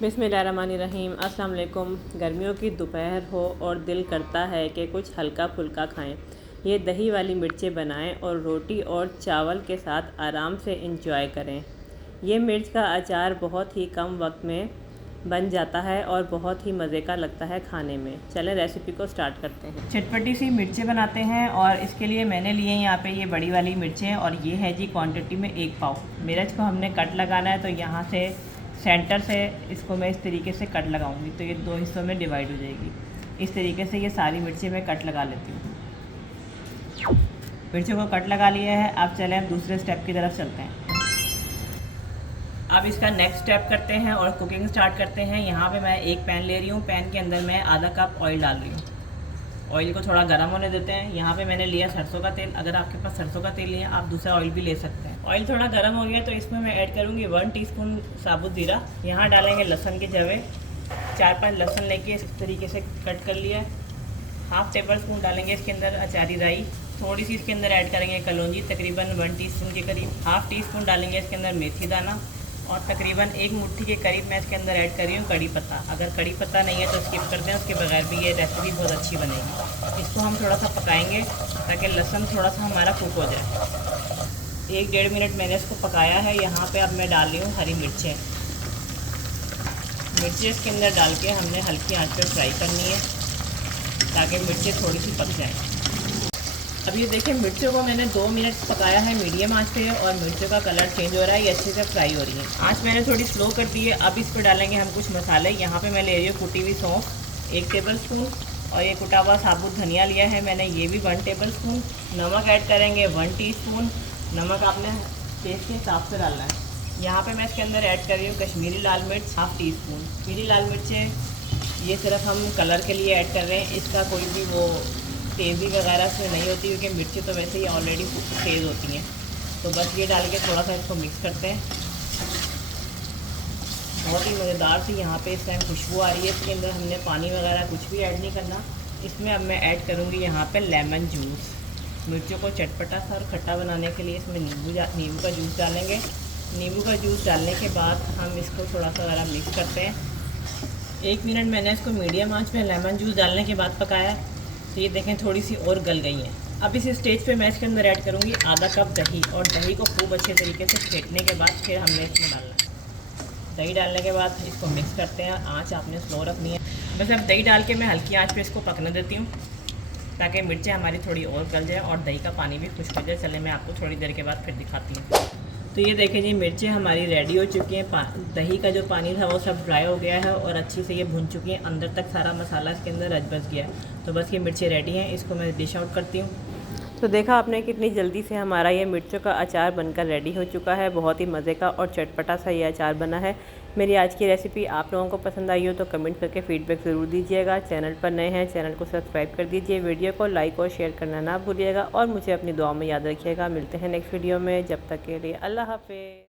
बिस्मिल्लाहिर्रहमानिर्रहीम। अस्सलाम वालेकुम। गर्मियों की दोपहर हो और दिल करता है कि कुछ हल्का फुल्का खाएं। ये दही वाली मिर्चें बनाएं और रोटी और चावल के साथ आराम से इंजॉय करें। ये मिर्च का अचार बहुत ही कम वक्त में बन जाता है और बहुत ही मज़े का लगता है खाने में। चलें रेसिपी को स्टार्ट करते हैं। चटपटी सी मिर्चें बनाते हैं और इसके लिए मैंने लिए यहाँ पे ये बड़ी वाली मिर्चें और ये है जी क्वांटिटी में 1 पाव। मिर्च को हमने कट लगाना है, तो यहाँ से सेंटर से इसको मैं इस तरीके से कट लगाऊंगी तो ये 2 हिस्सों में डिवाइड हो जाएगी। इस तरीके से ये सारी मिर्चें मैं कट लगा लेती हूँ। मिर्चों को कट लगा लिया है। अब चलें हम दूसरे स्टेप की तरफ चलते हैं। अब इसका नेक्स्ट स्टेप करते हैं और कुकिंग स्टार्ट करते हैं। यहाँ पे मैं एक पैन ले रही हूँ। पैन के अंदर मैं आधा कप ऑयल डाल रही हूँ। ऑयल को थोड़ा गर्म होने देते हैं। यहाँ पे मैंने लिया सरसों का तेल। अगर आपके पास सरसों का तेल नहीं है आप दूसरा ऑयल भी ले सकते हैं। ऑयल थोड़ा गर्म हो गया तो इसमें मैं ऐड करूँगी 1 टीस्पून साबुत ज़ीरा। यहाँ डालेंगे लहसुन के जवे। 4-5 लहसुन लेके इस तरीके से कट कर लिया। हाफ़ टेबल स्पून डालेंगे इसके अंदर अचारी राई। थोड़ी सी इसके अंदर ऐड करेंगे कलौंजी, तकरीबन 1 टीस्पून के करीब। हाफ़ टी स्पून डालेंगे इसके अंदर मेथी दाना और तकरीबन 1 मुट्ठी के करीब मैं इसके अंदर ऐड कर रही हूँ कड़ी पत्ता। अगर कड़ी पत्ता नहीं है तो स्किप करते हैं, उसके बगैर भी ये रेसिपी बहुत अच्छी बनेगी। इसको हम थोड़ा सा पकाएंगे ताकि लहसुन थोड़ा सा हमारा कुक हो जाए। 1-1.5 मिनट मैंने इसको पकाया है। यहाँ पे अब मैं डाल रही हूँ हरी मिर्चें। मिर्चें इसके अंदर डाल के हमने हल्की आंच पर फ्राई करनी है ताकि मिर्चें थोड़ी सी पक जाएँ। अब ये देखें, मिर्चों को मैंने 2 मिनट पकाया है मीडियम आंच पे और मिर्चों का कलर चेंज हो रहा है, ये अच्छे से फ्राई हो रही है। आंच मैंने थोड़ी स्लो कर दी है। अब इस पर डालेंगे हम कुछ मसाले। यहाँ पे मैं ले रही हूँ कुटी हुई सौंफ 1 टेबल स्पून और ये कुटा हुआ साबुत धनिया लिया है मैंने, ये भी 1 टेबल स्पून। नमक ऐड करेंगे 1 टीस्पून। नमक आपने टेस्ट के हिसाब से डालना है। यहाँ पर मैं इसके अंदर ऐड कर रही हूँ कश्मीरी लाल मिर्च हाफ़ टी स्पून। कश्मीरी लाल मिर्चें ये सिर्फ हम कलर के लिए ऐड कर रहे हैं, इसका कोई भी वो तेज़ी वगैरह से नहीं होती क्योंकि मिर्ची तो वैसे ही ऑलरेडी तेज़ होती हैं। तो बस ये डाल के थोड़ा सा इसको मिक्स करते हैं। बहुत ही मज़ेदार सी यहाँ पे इस टाइम खुशबू आ रही है। इसके अंदर हमने पानी वगैरह कुछ भी ऐड नहीं करना। इसमें अब मैं ऐड करूँगी यहाँ पे लेमन जूस। मिर्चों को चटपटा सा और खट्टा बनाने के लिए इसमें नींबू का जूस डालेंगे। नींबू का जूस डालने के बाद हम इसको थोड़ा सा ज़रा मिक्स करते हैं। 1 मिनट मैंने इसको मीडियम आँच में लेमन जूस डालने के बाद पकाया, तो ये देखें थोड़ी सी और गल गई है। अब इस स्टेज पे मैं इसके अंदर ऐड करूँगी आधा कप दही और दही को खूब अच्छे तरीके से फेंटने के बाद फिर हमने इसमें डालना है। दही डालने के बाद इसको मिक्स करते हैं। आंच आपने स्लो रखनी है। बस अब दही डाल के मैं हल्की आंच पे इसको पकने देती हूँ ताकि मिर्चें हमारी थोड़ी और गल जाए और दही का पानी भी खुश्क हो जाए। चले मैं आपको थोड़ी देर के बाद फिर दिखाती हूँ। तो ये देखें जी, मिर्चें हमारी रेडी हो चुकी हैं। दही का जो पानी था वो सब ड्राई हो गया है और अच्छी से ये भुन चुकी हैं। अंदर तक सारा मसाला इसके अंदर रच बस गया है। तो बस ये मिर्चें रेडी हैं, इसको मैं डिश आउट करती हूँ। तो देखा आपने कितनी जल्दी से हमारा ये मिर्चों का अचार बनकर रेडी हो चुका है। बहुत ही मज़े का और चटपटा सा ये अचार बना है। मेरी आज की रेसिपी आप लोगों को पसंद आई हो तो कमेंट करके फ़ीडबैक ज़रूर दीजिएगा। चैनल पर नए हैं चैनल को सब्सक्राइब कर दीजिए। वीडियो को लाइक और शेयर करना ना भूलिएगा और मुझे अपनी दुआ में याद रखिएगा। मिलते हैं नेक्स्ट वीडियो में। जब तक के लिए अल्लाह हाफ़िज़।